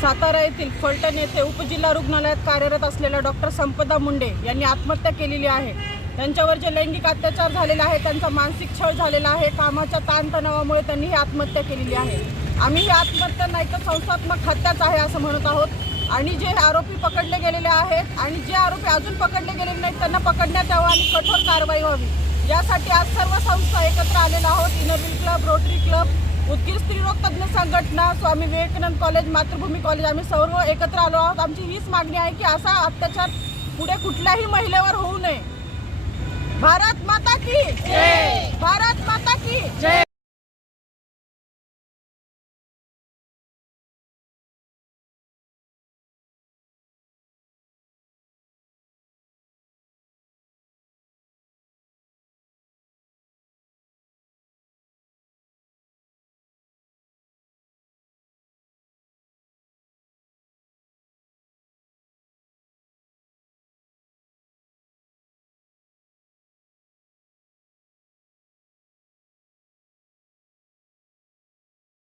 सातारा येथील फलटण येथे उपजिल्हा रुग्णालयात कार्यरत असलेल्या डॉक्टर संपदा मुंडे यांनी आत्महत्या केलेली आहे। त्यांच्यावर जे लैंगिक अत्याचार झालेले आहे, त्यांचा मानसिक छळ झालेला आहे, कामाच्या ताणतणावामुळे त्यांनी ही आत्महत्या केलेली आहे। आम्ही ही आत्महत्या नाही तर संस्थात्मक हत्याच आहे असं म्हणत आहोत। आणि जे आरोपी पकडले गेलेले आहेत आणि जे आरोपी अजून पकडले गेलेले नाहीत त्यांना पकडण्यात यावं आणि कठोर कारवाई व्हावी, यासाठी आज सर्व संस्था एकत्र आलेल्या आहोत। Inner Wheel club, rotary club, Udgir स्त्रीरोग तज्ञ संघटना, स्वामी विवेकानंद कॉलेज, मातृभूमी कॉलेज, आम्ही सर्व एकत्र आलो आहोत। आमची हीच मागणी आहे की असा अत्याचार पुढे कुठल्याही महिलेवर होऊ नये। भारत माता की जय, भारत माता की जय।